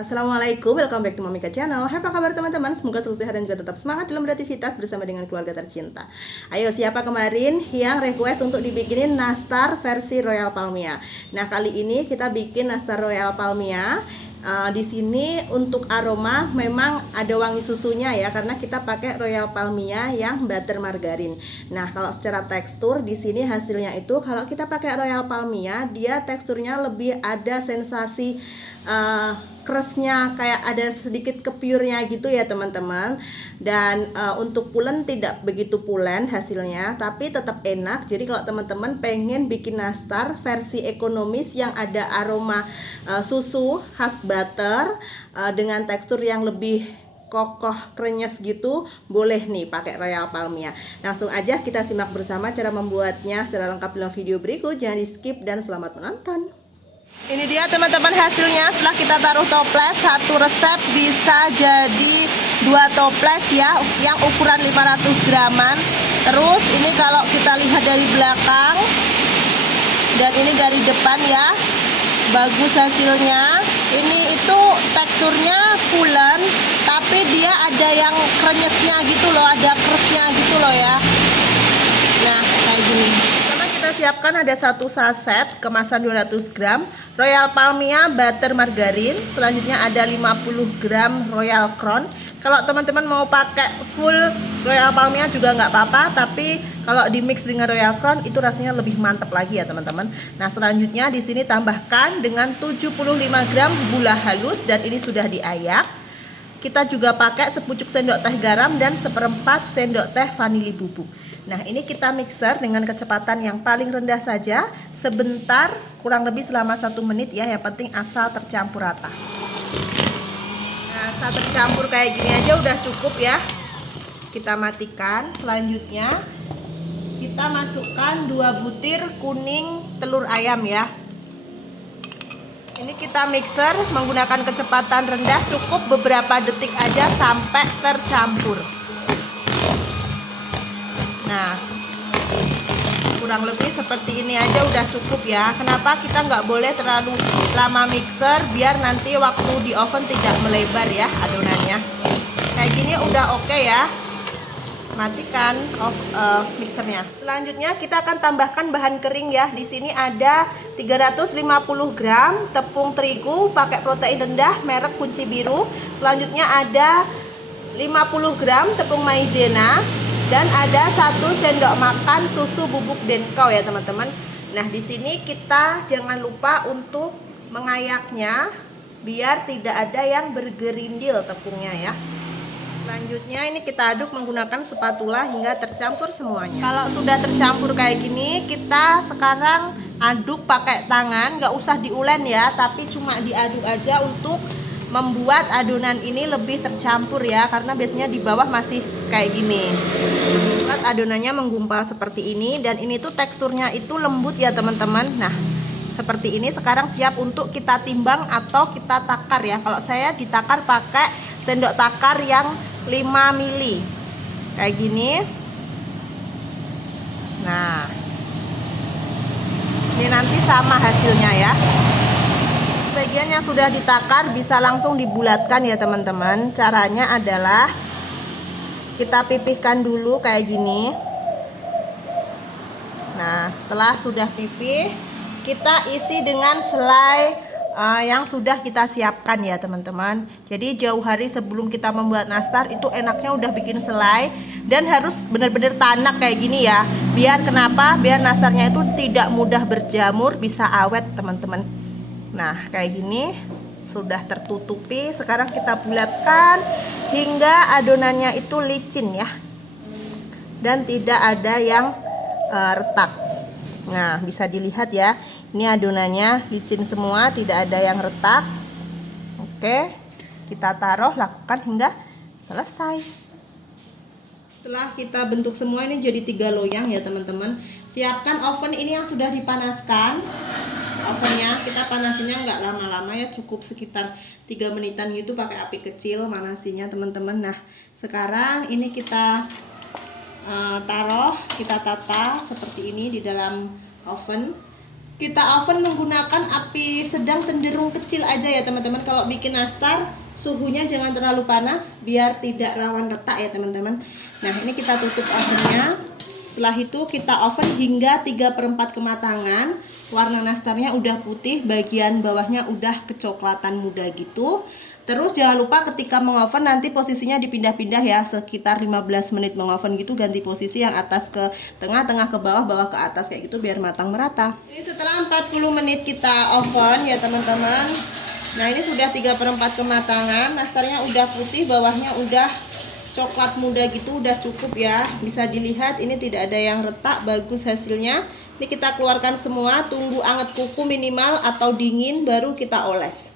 Assalamualaikum, welcome back to Momika Channel. Hai, apa kabar teman-teman? Semoga selalu sehat dan juga tetap semangat dalam beraktivitas bersama dengan keluarga tercinta. Ayo, siapa kemarin yang request untuk dibikinin nastar versi Royal Palmia? Nah, kali ini kita bikin nastar Royal Palmia. Di sini untuk aroma memang ada wangi susunya ya, karena kita pakai Royal Palmia yang butter margarin. Nah, kalau secara tekstur di sini hasilnya itu kalau kita pakai Royal Palmia, dia teksturnya lebih ada sensasi crustnya, kayak ada sedikit kepiurnya gitu ya teman-teman. Dan untuk pulen tidak begitu pulen hasilnya, tapi tetap enak. Jadi kalau teman-teman pengen bikin nastar versi ekonomis yang ada aroma susu khas butter dengan tekstur yang lebih kokoh krenyes gitu, boleh nih pakai Royal Palmia. Langsung aja kita simak bersama cara membuatnya secara lengkap dalam video berikut. Jangan di skip dan selamat menonton. Ini dia teman-teman hasilnya setelah kita taruh toples. Satu resep bisa jadi 2 toples ya, yang ukuran 500 graman. Terus ini kalau kita lihat dari belakang dan ini dari depan ya, bagus hasilnya. Ini itu teksturnya pulen, tapi dia ada yang krenyesnya gitu loh, ada crustnya gitu loh ya. Nah, kayak gini. Kita siapkan ada 1 saset kemasan 200 gram Royal Palmia butter margarin. Selanjutnya ada 50 gram Royal Crown. Kalau teman-teman mau pakai full Royal Palmia juga nggak apa-apa, tapi kalau di mix dengan Royal Crown itu rasanya lebih mantap lagi ya teman-teman. Nah, selanjutnya di sini tambahkan dengan 75 gram gula halus dan ini sudah diayak. Kita juga pakai sepucuk sendok teh garam dan 1/4 sendok teh vanili bubuk. Nah, ini kita mixer dengan kecepatan yang paling rendah saja, sebentar, kurang lebih selama 1 menit ya. Yang penting asal tercampur rata. Nah, asal tercampur kayak gini aja udah cukup ya. Kita matikan. Selanjutnya kita masukkan 2 butir kuning telur ayam ya. Ini kita mixer menggunakan kecepatan rendah, cukup beberapa detik aja sampai tercampur. Nah, kurang lebih seperti ini aja udah cukup ya. Kenapa kita nggak boleh terlalu lama mixer, biar nanti waktu di oven tidak melebar ya adonannya. Kayak gini udah oke ya. Matikan mixernya. Selanjutnya kita akan tambahkan bahan kering ya. Di sini ada 350 gram tepung terigu pakai protein rendah merek Kunci Biru. Selanjutnya ada 50 gram tepung maizena dan ada 1 sendok makan susu bubuk Denkau ya teman-teman. Nah, di sini kita jangan lupa untuk mengayaknya biar tidak ada yang bergerindil tepungnya ya. Selanjutnya ini kita aduk menggunakan spatula hingga tercampur semuanya. Kalau sudah tercampur kayak gini, kita sekarang aduk pakai tangan, nggak usah diulen ya, tapi cuma diaduk aja untuk membuat adonan ini lebih tercampur ya, karena biasanya di bawah masih kayak gini. Buat adonannya menggumpal seperti ini, dan ini tuh teksturnya itu lembut ya teman-teman. Nah, seperti ini sekarang siap untuk kita timbang atau kita takar ya. Kalau saya ditakar pakai sendok takar yang 5 mili kayak gini. Nah, ini nanti sama hasilnya ya. Sebagian yang sudah ditakar bisa langsung dibulatkan ya teman-teman. Caranya adalah kita pipihkan dulu kayak gini. Nah, setelah sudah pipih, kita isi dengan selai yang sudah kita siapkan ya teman-teman. Jadi jauh hari sebelum kita membuat nastar itu enaknya udah bikin selai, dan harus benar-benar tanak kayak gini ya. Biar kenapa? Biar nastarnya itu tidak mudah berjamur, bisa awet teman-teman. Nah, kayak gini sudah tertutupi. Sekarang kita bulatkan hingga adonannya itu licin ya, dan tidak ada yang retak. Nah, bisa dilihat ya, ini adonannya licin semua, tidak ada yang retak. Oke, kita taruh, lakukan hingga selesai. Setelah kita bentuk semua, ini jadi 3 loyang ya teman-teman. Siapkan oven ini yang sudah dipanaskan. Ovennya kita panasinya nggak lama-lama ya, cukup sekitar 3 menitan gitu, pakai api kecil manasinya teman-teman. Nah, sekarang ini kita taruh, kita tata seperti ini di dalam oven. Kita oven menggunakan api sedang cenderung kecil aja ya teman-teman. Kalau bikin nastar suhunya jangan terlalu panas biar tidak rawan retak ya teman-teman. Nah ini kita tutup ovennya. Setelah itu kita oven hingga 3/4 kematangan. Warna nastarnya udah putih, bagian bawahnya udah kecoklatan muda gitu. Terus jangan lupa ketika mengoven nanti posisinya dipindah-pindah ya, sekitar 15 menit mengoven gitu, ganti posisi, yang atas ke tengah, tengah ke bawah, bawah ke atas kayak gitu biar matang merata. Ini setelah 40 menit kita oven ya teman-teman. Nah ini sudah 3/4 kematangan, nastarnya udah putih, bawahnya udah coklat muda gitu, udah cukup ya. Bisa dilihat ini tidak ada yang retak, bagus hasilnya. Ini kita keluarkan semua, tunggu anget kuku minimal atau dingin baru kita oles.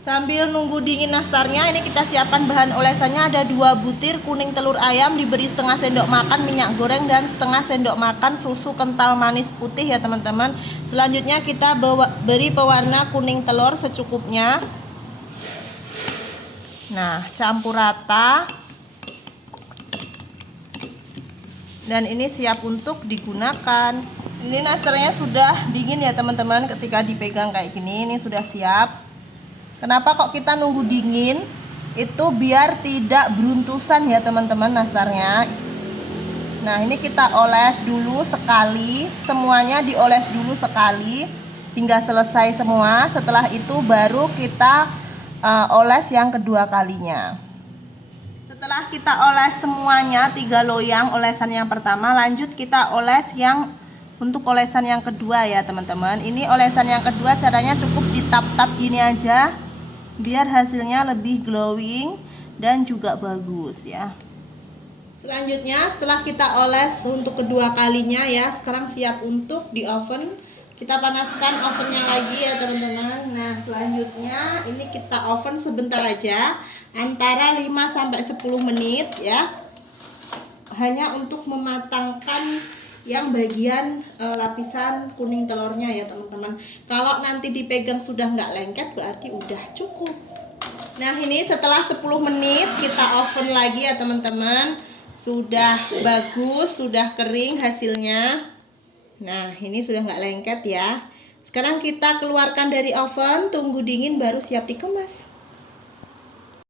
Sambil nunggu dingin nastarnya, ini kita siapkan bahan olesannya. Ada 2 butir kuning telur ayam, diberi setengah sendok makan minyak goreng dan setengah sendok makan susu kental manis putih ya teman-teman. Selanjutnya kita beri pewarna kuning telur secukupnya. Nah, campur rata. Dan ini siap untuk digunakan. Ini nastarnya sudah dingin ya teman-teman. Ketika dipegang kayak gini, ini sudah siap. Kenapa kok kita nunggu dingin? Itu biar tidak beruntusan ya teman-teman nastarnya. Nah ini kita oles dulu sekali, semuanya dioles dulu sekali hingga selesai semua. Setelah itu baru kita oles yang kedua kalinya. Setelah kita oles semuanya 3 loyang olesan yang pertama, lanjut kita oles yang untuk olesan yang kedua ya teman-teman. Ini olesan yang kedua caranya cukup ditap-tap gini aja biar hasilnya lebih glowing dan juga bagus ya. Selanjutnya setelah kita oles untuk kedua kalinya ya, sekarang siap untuk di oven. Kita panaskan ovennya lagi ya teman-teman. Nah selanjutnya ini kita oven sebentar aja, antara 5-10 menit ya, hanya untuk mematangkan yang bagian lapisan kuning telurnya ya teman-teman. Kalau nanti dipegang sudah nggak lengket berarti udah cukup. Nah ini setelah 10 menit kita oven lagi ya teman-teman. Sudah bagus, sudah kering hasilnya. Nah ini sudah nggak lengket ya. Sekarang kita keluarkan dari oven, tunggu dingin baru siap dikemas.